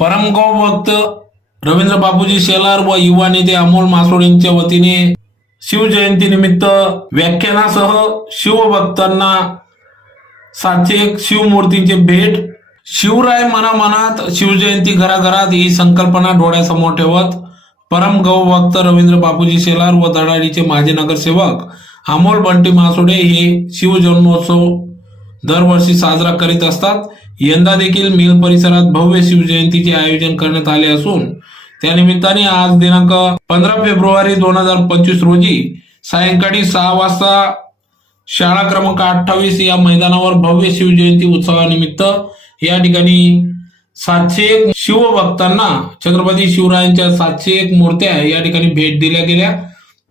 परमगाव भक्त रवींद्र बापूजी शेलार व युवा नेते अमोल मासोळेंच्या वतीने शिवजयंती निमित्त व्याख्यानासह शिवभक्तांना सातशे एक शिवमूर्तींचे भेट. शिवराय मनामनात शिवजयंती घराघरात ही संकल्पना डोळ्यासमोर ठेवत परम गौभक्त रवींद्र बापूजी शेलार व दडाडीचे माजी नगरसेवक अमोल बंटी मासोडे हे शिवजन्मोत्सव दरवर्षी साजरा करीत असतात. यंदा देखील मिल परिसरात भव्य शिवजयंतीचे आयोजन करण्यात आले असून त्या निमित्ताने आज दिनांक पंधरा फेब्रुवारी दोन हजार पंचवीस रोजी सायंकाळी सहा वाजता शाळा क्रमांक अठ्ठावीस या मैदानावर भव्य शिवजयंती उत्सवानिमित्त या ठिकाणी सातशे एक शिवभक्तांना छत्रपती शिवरायांच्या सातशे एक मूर्त्या या ठिकाणी भेट दिल्या गेल्या.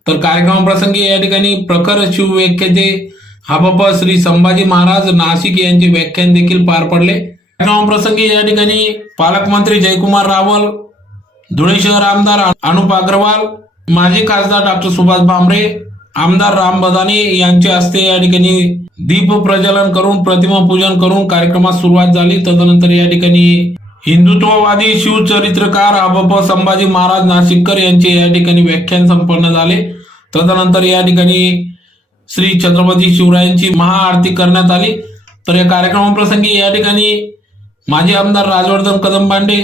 तर कार्यक्रमाप्रसंगी या ठिकाणी प्रखर हा बाबा श्री संभाजी महाराज नाशिक यांचे व्याख्यान देखील पार पडले. प्रसंगी या ठिकाणी पालकमंत्री जयकुमार रावल धुळे शहर आमदार अनुप अग्रवाल माजी खासदार डॉक्टर सुभाष भामरे आमदार राम बदाने यांच्या हस्ते या ठिकाणी दीप प्रज्वलन करून प्रतिमा पूजन करून कार्यक्रमास सुरुवात झाली. तदनंतर या ठिकाणी हिंदुत्ववादी शिवचरित्रकार आबाप संभाजी महाराज नाशिककर यांचे या ठिकाणी व्याख्यान संपन्न झाले. तदनंतर या ठिकाणी श्री छत्रपती शिवरायांची महाआरती करण्यात आली. तर या कार्यक्रमाप्रसंगी या ठिकाणी माजी आमदार राजवर्धन कदमबांडे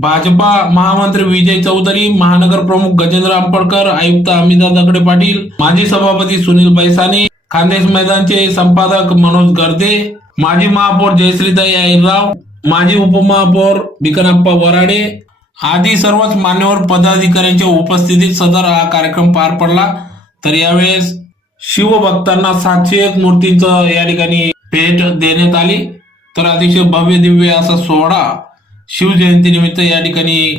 भाजपा महामंत्री विजय चौधरी महानगर प्रमुख गजेंद्र आंबडकर आयुक्त अमिता दगडे पाटील माजी सभापती सुनील बैसाने खानदेश मैदानचे संपादक मनोज गर्दे माजी महापौर जयश्रीताई अहिरराव माजी उपमहापौर भिकनप्पा वराडे आदी सर्वच मान्यवर पदाधिकाऱ्यांच्या उपस्थितीत सदर हा कार्यक्रम पार पडला. तर यावेळेस शिवभक्तांना सातशे एक मूर्तींचं या ठिकाणी भेट देण्यात आली. तर अतिशय भव्य दिव्य असा सोहळा शिवजयंती निमित्त या ठिकाणी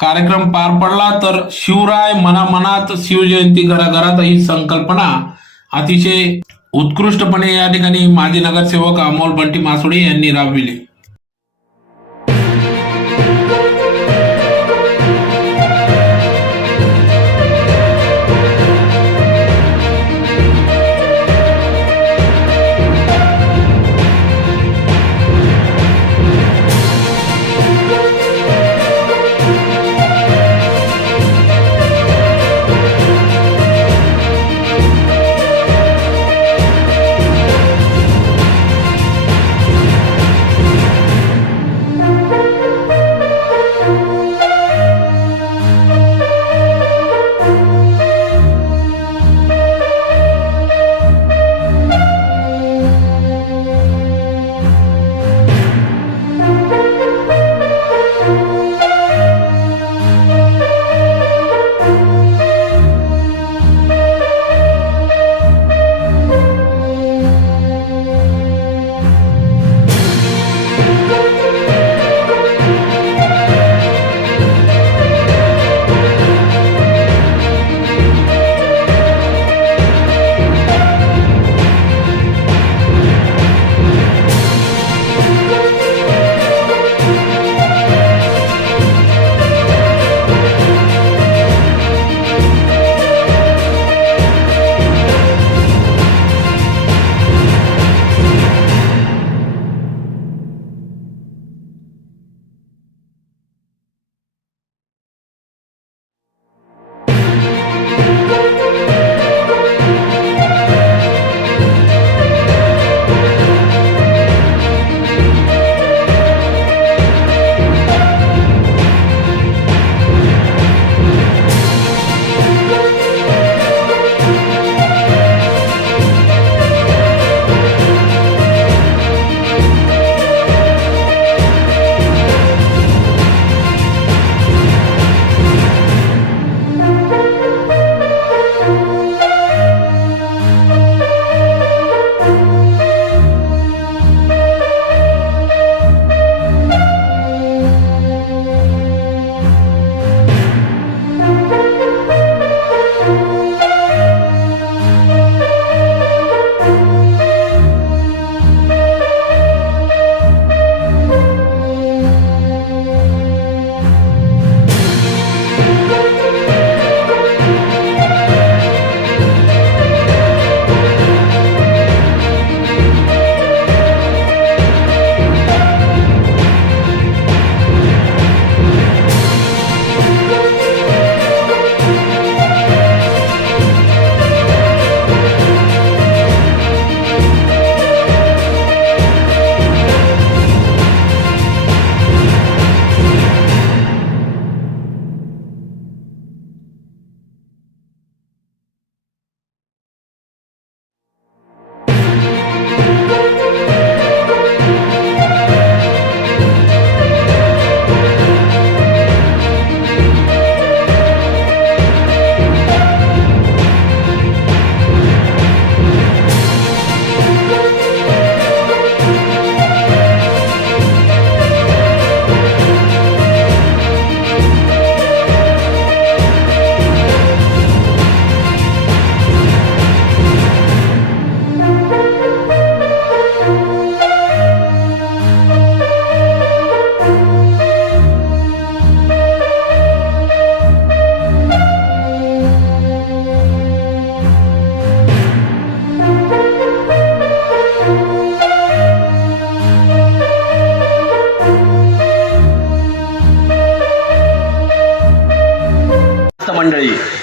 कार्यक्रम पार पडला. तर शिवराय मनामनात शिवजयंती घराघरात ही संकल्पना अतिशय उत्कृष्टपणे या ठिकाणी माजी नगरसेवक अमोल बंटी मासुडे यांनी राबविली.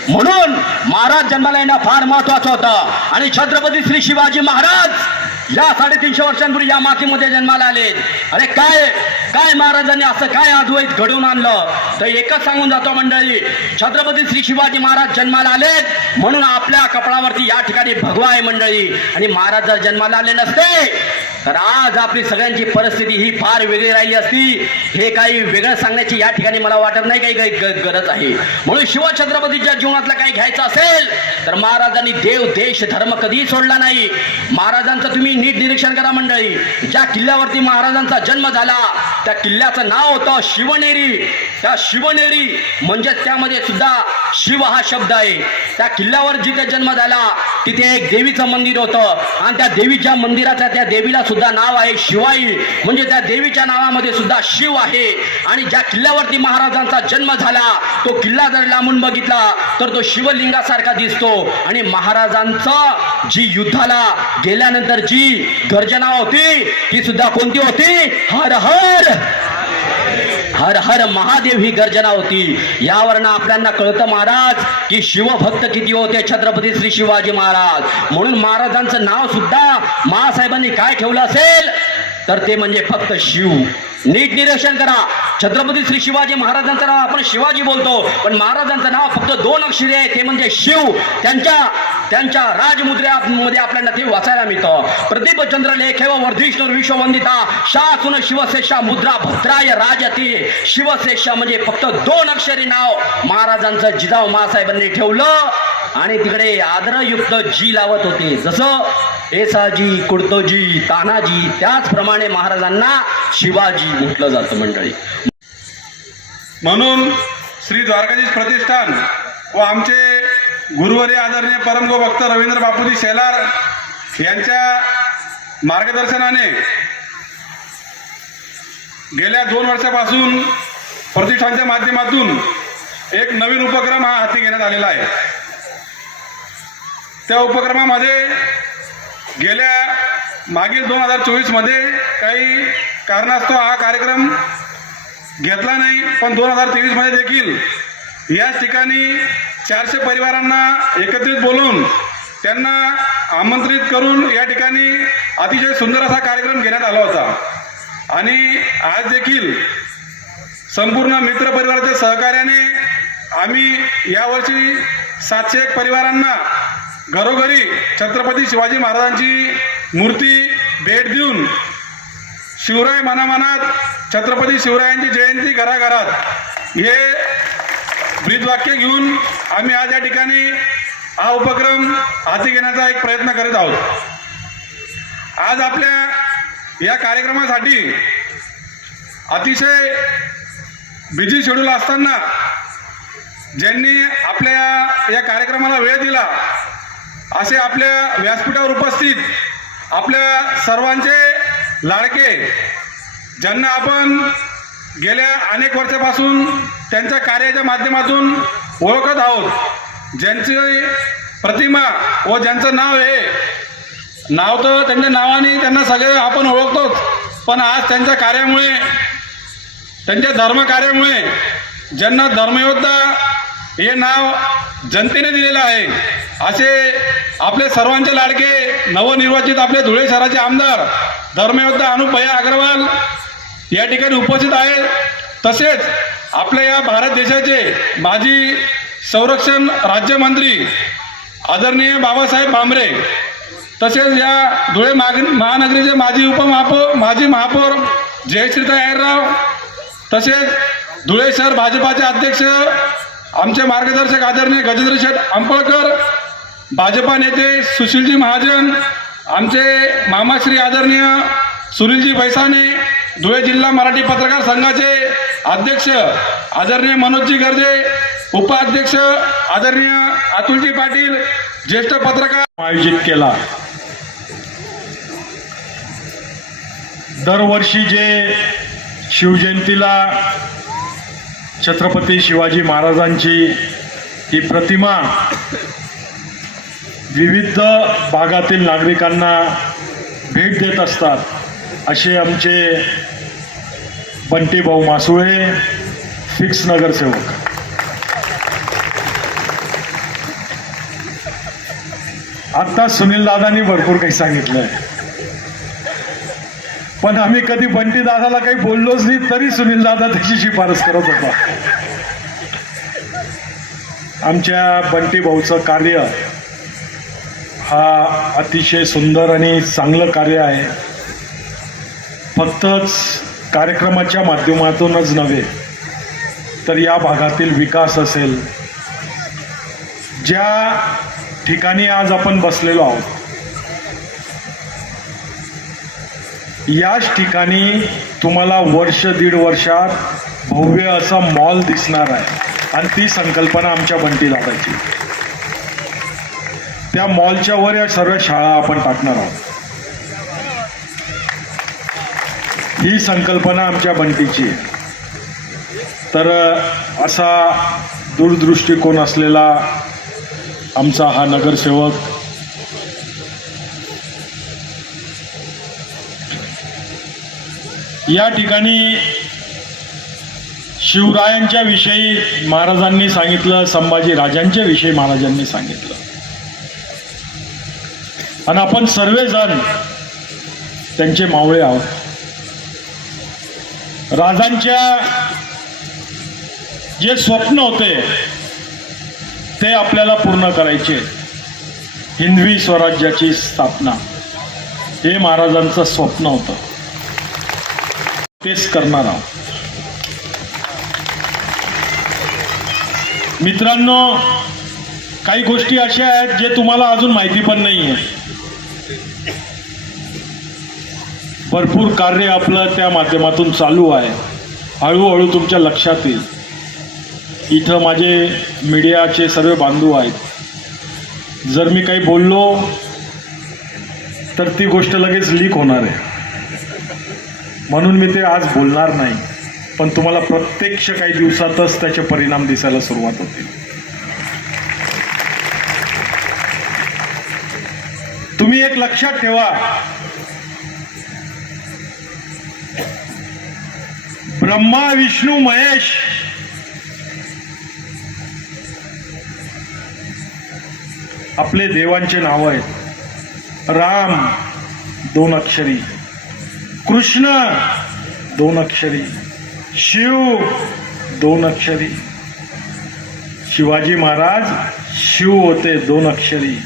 म्हणून महाराज जन्माला येणं फार महत्वाचं होतं. आणि छत्रपती श्री शिवाजी महाराज या साडेतीनशे वर्षांपूर्वी या मातीमध्ये जन्माला आले. अरे काय काय महाराजांनी असं काय अद्वैत घडवून आणलं? तर एकच सांगून जातो मंडळी छत्रपती श्री शिवाजी महाराज जन्माला आलेत म्हणून आपल्या कपडावरती या ठिकाणी भगवा आहे मंडळी. आणि महाराज जर जन्माला आले नसते तर आज आपली सगळ्यांची परिस्थिती ही फार वेगळी राहिली असती. हे काही वेगळं सांगण्याची या ठिकाणी मला वाटत नाही काही काही गरज आहे. म्हणून शिवछत्रपतीच्या जीवनातलं काही घ्यायचं असेल तर महाराजांनी देव देश धर्म कधीही सोडला नाही. महाराजांचं तुम्ही नीट निरीक्षण करा मंडळी. ज्या किल्ल्यावरती महाराजांचा जन्म झाला त्या किल्ल्याचं नाव होतं शिवनेरी. त्या शिवनेरी म्हणजे त्यामध्ये सुद्धा शिव हा शब्द आहे. त्या किल्ल्यावर जिथे जन्म झाला तिथे एक देवीचं मंदिर होतं. आणि त्या देवीच्या मंदिराच्या त्या देवीला सुद्धा नाव आहे शिवाई. म्हणजे त्या देवीच्या नावामध्ये सुद्धा शिव आहे. आणि ज्या किल्ल्यावरती महाराजांचा जन्म झाला तो किल्ला जर लांबून बघितला तर तो शिवलिंगासारखा दिसतो. आणि महाराजांचं जी युद्धाला गेल्यानंतर जी गर्जना होती ती सुद्धा कोणती होती? हर हर हर हर महादेव ही गर्जना होती. यावरनं आपल्याला कळतं महाराज की शिवभक्त किती होते छत्रपती श्री शिवाजी महाराज. म्हणून महाराजांचं नाव सुद्धा महासाहेबांनी काय ठेवलं असेल? तर ते म्हणजे फक्त शिव. नीट निरीक्षण करा. छत्रपती श्री शिवाजी महाराजांचं नाव आपण शिवाजी बोलतो. पण महाराजांचं नाव फक्त दोन अक्षरी आहे ते म्हणजे शिव. त्यांच्या त्यांच्या राजमुद्रेमध्ये आपल्याला ते वाचायला मिळतं. प्रतिपचंद्र लेखे व वर्धिष्णू विश्ववंदिता शासन शिवशेषा मुद्रा भद्राय राजती. शिवशेषा म्हणजे फक्त दोन अक्षरी नाव. महाराजांचं जिजाऊ महासाहेबांनी ठेवलं आणि तिकडे आदरयुक्त जी लावत होते. जसं एसाजी कुडतोजी तानाजी त्याचप्रमाणे महाराजांना शिवाजी म्हटलं जातं मंडळी. म्हणून श्री द्वारकाधीश प्रतिष्ठान व आमचे गुरुवारी आदरणीय परमगो भक्त रवींद्र बापूजी शेलार यांच्या मार्गदर्शनाने गेल्या दोन वर्षापासून प्रतिष्ठानच्या माध्यमातून एक नवीन उपक्रम हा हाती घेण्यात आलेला आहे. त्या उपक्रमामध्ये गेल्या मागील दोन हजार चोवीसमध्ये काही कारणास्तव हा कार्यक्रम घेतला नाही पण दोन हजार तेवीसमध्ये देखील याच ठिकाणी चारशे परिवारांना एकत्रित बोलून त्यांना आमंत्रित करून या ठिकाणी अतिशय सुंदर असा कार्यक्रम घेण्यात आला होता. आणि आज देखील संपूर्ण मित्र परिवाराच्या सहकार्याने आम्ही यावर्षी सातशे एक परिवारांना घरोघरी छत्रपती शिवाजी महाराजांची मूर्ती भेट देऊन शिवराय मनामनात छत्रपती शिवरायांची जयंती घराघरात हे ब्रीदवाक्य घेऊन आम्ही आज या ठिकाणी हा उपक्रम हाती घेण्याचा एक प्रयत्न करीत आहोत. आज आपल्या या कार्यक्रमासाठी अतिशय बिझी शेड्यूल असताना ज्यांनी आपल्या या कार्यक्रमाला वेळ दिला असे आपल्या व्यासपीठावर उपस्थित आपल्या सर्वांचे लाडके ज्यांना आपण गेल्या अनेक वर्षापासून त्यांच्या कार्याच्या माध्यमातून ओळखत आहोत. ज्यांची प्रतिमा व ज्यांचं नाव हे नाव तर त्यांच्या नावाने त्यांना सगळे आपण ओळखतोच पण आज त्यांच्या कार्यामुळे त्यांच्या धर्मकार्यामुळे ज्यांना धर्मयोद्धा हे नाव जनतेने दिलेलं आहे असे आपले सर्वांचे लाडके नवनिर्वाचित आपले धुळे शहराचे आमदार धर्मयोद्धा अनुपया अग्रवाल या ठिकाणी उपस्थित आहेत. तसेच आपल्या या भारत देशाचे माजी संरक्षण राज्यमंत्री आदरणीय बाबासाहेब भामरे तसेच या धुळे माग महानगरीचे माजी उपमहापौर माजी महापौर जयश्रीता अय्यरराव तसेच धुळे शहर भाजपाचे अध्यक्ष आमचे मार्गदर्शक आदरणीय गजेंद्र शेठ आंबळकर भाजपा नेते सुशीलजी महाजन आमचे मामाश्री आदरणीय सुनीलजी बैसाने धुळे जिल्हा मराठी पत्रकार संघाचे अध्यक्ष आदरणीय मनोजजी गर्जे उपाध्यक्ष आदरणीय अतुलजी पाटील ज्येष्ठ पत्रकार आयोजित केला. दरवर्षी जे शिवजयंतीला छत्रपती शिवाजी महाराजांची ही प्रतिमा विविध भागातील नागरिकांना भेट देत असतात असे आमचे बंटीभाऊ मासुळे फिक्स नगरसेवक. आता सुनील दादानी भरपूर काही सांगितलंय. पण आम्ही कधी बंटी दादाला काही बोललोच नाही तरी सुनील दादा त्याची शिफारस करत होता. आमच्या बंटी भाऊचं कार्य हा अतिशय सुंदर आणि चांगलं कार्य आहे. फक्तच कार्यक्रमाच्या माध्यमातूनच नव्हे तर या भागातील विकास असेल. ज्या ठिकाणी आज आपण बसलेलो आहोत याच ठिकाणी तुम्हाला वर्ष दीड वर्षात भव्य असा मॉल दिसणार आहे. आणि ती संकल्पना आमच्या बंटी दादाची त्या मॉलच्या वर या सर्व शाळा आपण टाकणार आहोत. ही संकल्पना आमच्या बंटीची आहे. तर असा दूरदृष्टिकोन असलेला आमचा हा नगरसेवक या ठिकाणी शिवरायांच्या विषयी महाराजांनी सांगितलं संभाजी राजांच्या विषयी महाराजांनी सांगितलं आणि आपण सर्वजण त्यांचे मावळे आहोत राजांच्या जे स्वप्न होते ते आपल्याला पूर्ण करायचे. हिंदवी स्वराज्याची स्थापना. हे महाराजांचं स्वप्न होतं. तेच करणार आहोत. मित्रांनो काही गोष्टी अशा आहेत जे तुम्हाला अजून माहिती पण नाही आहे भरपूर कार्य आपलं त्या माध्यमातून चालू आहे. हळूहळू तुमच्या लक्षात येईल. इथं माझे मीडियाचे सर्व बांधव आहेत. जर मी काही बोललो तर ती गोष्ट लगेच लीक होणार आहे. म्हणून मी ते आज बोलणार नाही पण तुम्हाला प्रत्यक्ष काही दिवसातच त्याचे परिणाम दिसायला सुरुवात होते तुम्ही एक लक्षात ठेवा. ब्रह्मा विष्णू महेश. आपले देवांचे नाव आहेत. राम दोन अक्षरी. कृष्ण दोन अक्षरी. शिव दोन अक्षरी. शिवाजी महाराज शिव होते दोन अक्षरी.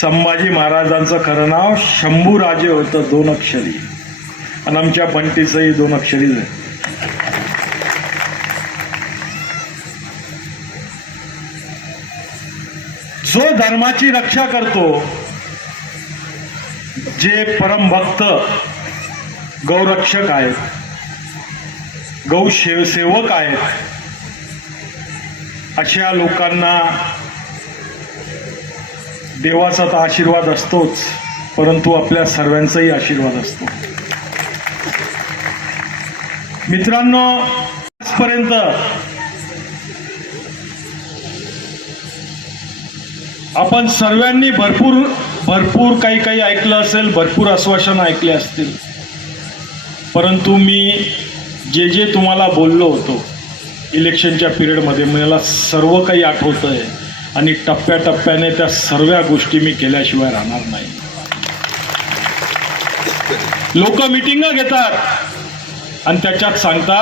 संभाजी महाराजांचं खरं नाव शंभूराजे होतं दोन अक्षरी. आणि आमच्या पंटीचंही दोन अक्षरी जो धर्माची रक्षा करतो जे परमभक्त गौरक्षक आहेत गौ सेवक आहेत अशा लोकांना देवाचा तर आशीर्वाद असतोच परंतु आपल्या सर्वांचाही आशीर्वाद असतो. मित्रांनो आजपर्यंत आपण सर्वांनी भरपूर भरपूर काही काही ऐकलं असेल भरपूर आश्वासन ऐकले असतील. परंतु मी जे जे तुम्हाला बोललो होतो इलेक्शनच्या पिरियडमध्ये मला सर्व काही आठवतं आहे आणि टप्प्याटप्प्याने त्या सर्व गोष्टी मी केल्याशिवाय राहणार नाही. लोक मिटिंग घेतात आणि त्याच्यात सांगता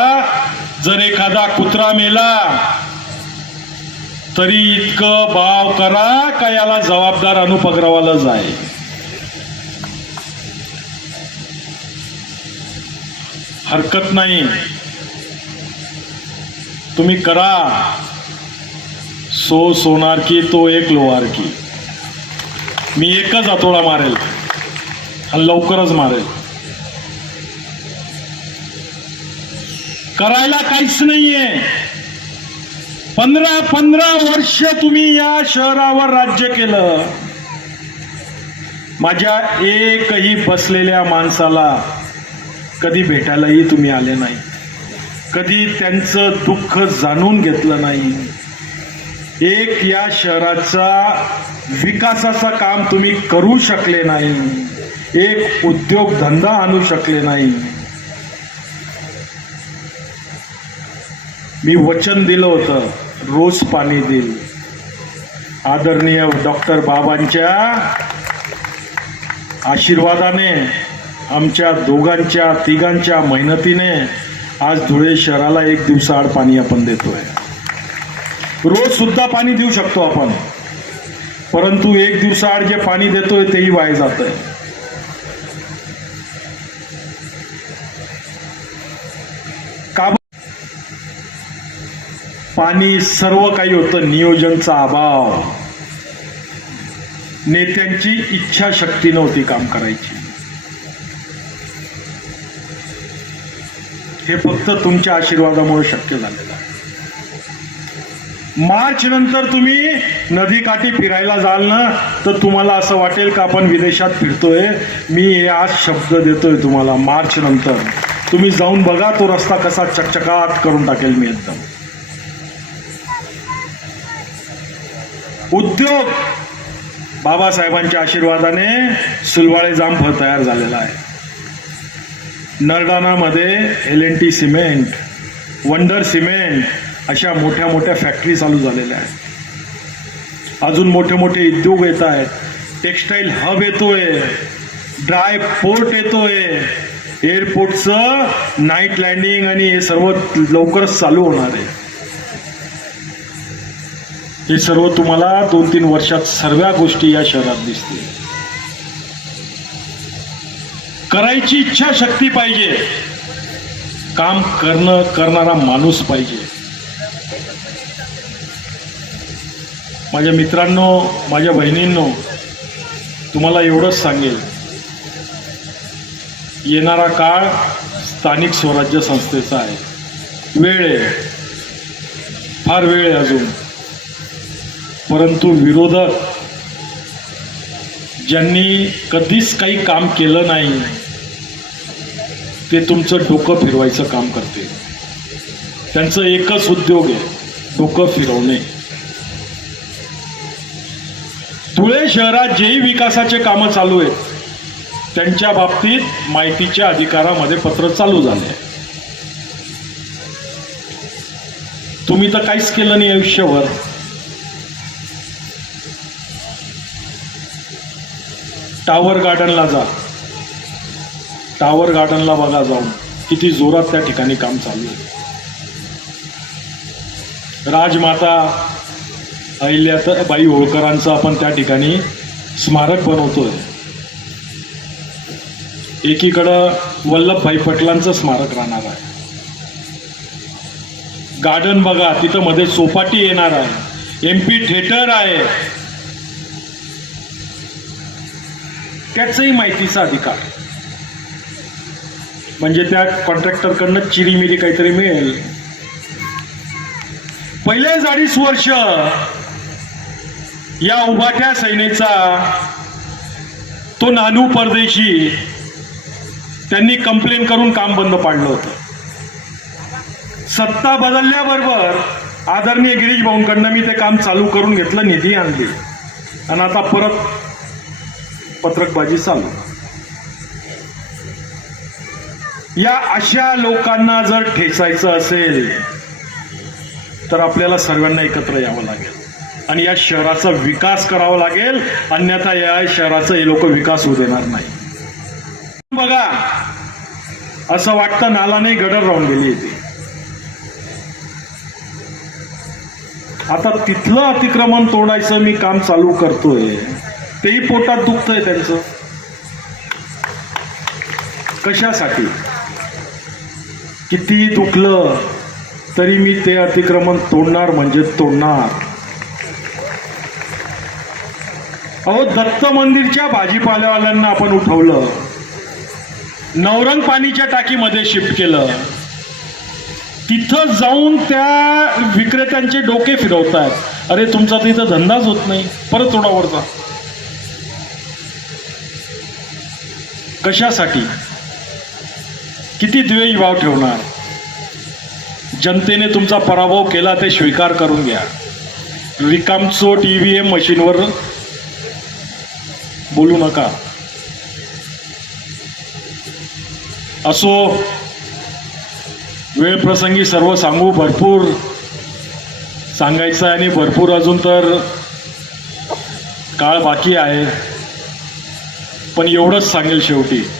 जर एखादा कुत्रा मेला तरी इतकं भाव करा का याला जबाबदार अनुपग्रवाला जाय? हरकत नाही. तुम्ही करा. सो सोनार की तो एक लोहार की. मी एकच हातोडा मारेल. आणि लवकरच मारेल. करायला काहीच नाहीये. पंधरा पंधरा वर्ष तुम्ही या शहरावर राज्य केलं. माझ्या एकही बसलेल्या माणसाला कधी भेटायलाही तुम्ही आले नाही. कधी त्यांचं दुःख जाणून घेतलं नाही. एक या शहराचा विकासाचा काम तुम्ही करू शकले नाही. एक उद्योगधंदा आणू शकले नाही. मी वचन दिलं होतं रोज पाणी देईल. आदरणीय डॉक्टर बाबांच्या आशीर्वादाने आमच्या दोघांच्या तिघांच्या मेहनतीने आज धुळे शहराला एक दिवसाआड पाणी आपण देतोय. रोज सुद्धा पाणी देऊ शकतो आपण. परंतु एक दिवसाआड जे पाणी देतोय तेही वाया जात पाणी सर्व काही होतं नियोजनचा अभाव. नेत्यांची इच्छाशक्ती नव्हती काम करायची. हे फक्त तुमच्या आशीर्वादामुळे शक्य झालेलं आहे. मार्च नंतर तुम्ही नदीकाठी फिरायला जाल ना तर तुम्हाला असं वाटेल का आपण विदेशात फिरतोय? मी हे आज शब्द देतोय तुम्हाला मार्च नंतर. तुम्ही जाऊन बघा तो रस्ता कसा चकचकाट करून टाकेल मी एकदम. उद्योग बाबासाहेबांच्या आशीर्वादाने सुलवाळे जांभ तयार झालेला आहे. नरडाणामध्ये L N T cement wonder cement अशा मोठ्या मोठ्या फॅक्टरी चालू झालेल्या आहेत. अजून मोठे मोठे उद्योग येत आहेत. टेक्स्टाईल हब येतोय ड्राय पोर्ट येतोय. एअरपोर्टचं नाईट लँडिंग आणि हे सर्व लवकरच चालू होणार आहे. हे सर्व तुम्हाला दोन तीन वर्षात सर्व गोष्टी या शहरात दिसतील. करायची इच्छा शक्ती पाहिजे. काम करणं करणारा माणूस पाहिजे. माझ्या मित्रांनो माझ्या बहिणींनो तुम्हाला एवढंच सांगेल. येणारा काळ स्थानिक स्वराज्य संस्थेचा आहे. वेळ आहे. फार वेळ आहे अजून. परंतु विरोधक ज्यांनी कधीच काही काम केलं नाही ते तुमचं डोकं फिरवायचं काम करते त्यांचं एकच उद्योग आहे डोकं फिरवणे. धुळे शहरात जेही विकासाचे कामं चालू आहेत त्यांच्या बाबतीत माहितीच्या अधिकारामध्ये पत्र चालू झाले तुम्ही तर काहीच केलं नाही आयुष्यभर. टावर गार्डनला जा. टावर गार्डनला बघा जाऊन. किती जोरात त्या ठिकाणी काम चालू आहे. राजमाता अहिल्याबाई होळकरांचं आपण त्या ठिकाणी स्मारक बनवतोय. एकीकडं वल्लभभाई पटलांचं स्मारक राहणार आहे. गार्डन बघा तिथं मध्ये सोपाटी येणार आहे. एम पी थिएटर आहे. त्याचंही माहितीचा अधिकार. म्हणजे त्या कॉन्ट्रॅक्टरकडनं चिरीमिरी काहीतरी मिळेल. पहिले अडीच वर्ष या उभाट्या सैनेचा तो नानू परदेशी त्यांनी कंप्लेन करून काम बंद पाडलं होतं. सत्ता बदलल्याबरोबर आदरणीय गिरीश भाऊंकडनं मी ते काम चालू करून घेतलं निधी आणली. आणि आता परत पत्रकबाजी चालू. या अशा लोकांना जर ठेचायचं असेल तर आपल्याला सर्वांना एकत्र यावं लागेल. आणि या शहराचा विकास करावा लागेल. अन्यथा या शहराचा हे लोक विकास होऊ देणार नाही. बघा असं वाटतं नाला नाही गडर राहून गेली इथे. आता तिथलं अतिक्रमण तोडायचं मी काम चालू करतोय. तेही पोटात दुखतंय त्यांचं. कशासाठी? किती दुखलं तरी मी ते अतिक्रमण तोडणार म्हणजे तोडणार. अहो दत्त मंदिरच्या भाजीपाल्यावाल्यांना आपण उठवलं. नवरंग पाणीच्या टाकीमध्ये शिफ्ट केलं. तिथं जाऊन त्या विक्रेत्यांचे डोके फिरवतात अरे तुमचा तिथं धंदाच होत नाही. परत थोडा वरचा कशासाठी? किती द्वेष भाव ठेवणार? जनतेने तुमचा पराभव केला ते स्वीकार करून घ्या. रिकामचोट ईव्हीएम मशीनवर बोलू नका. असो वेळप्रसंगी सर्व सांगू भरपूर. सांगायचं आहे आणि भरपूर अजून तर काळ बाकी आहे. पण एवढंच सांगेल शेवटी.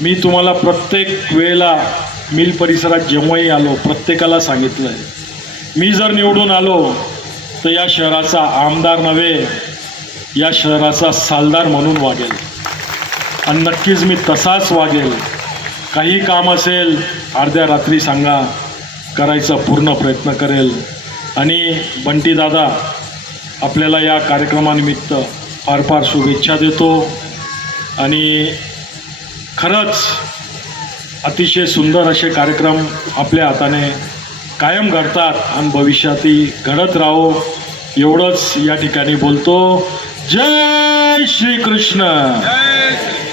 मी तुम्हाला प्रत्येक वेळेला मिल परिसरात जेव्हाही आलो प्रत्येकाला सांगितलंय. मी जर निवडून आलो तर या शहराचा आमदार नव्हे या शहराचा सालदार म्हणून वागेल. आणि नक्कीच मी तसाच वागेल. काही काम असेल अर्ध्या रात्री सांगा करायचा पूर्ण प्रयत्न करेल. आणि बंटी दादा आपल्याला या कार्यक्रमानिमित्त फार फार शुभेच्छा देतो. आणि खरंच अतिशय सुंदर असे कार्यक्रम आपल्या हाताने कायम घडतात आणि भविष्यातही घडत राहो एवढंच या ठिकाणी बोलतो. जय श्रीकृष्ण! जय श्री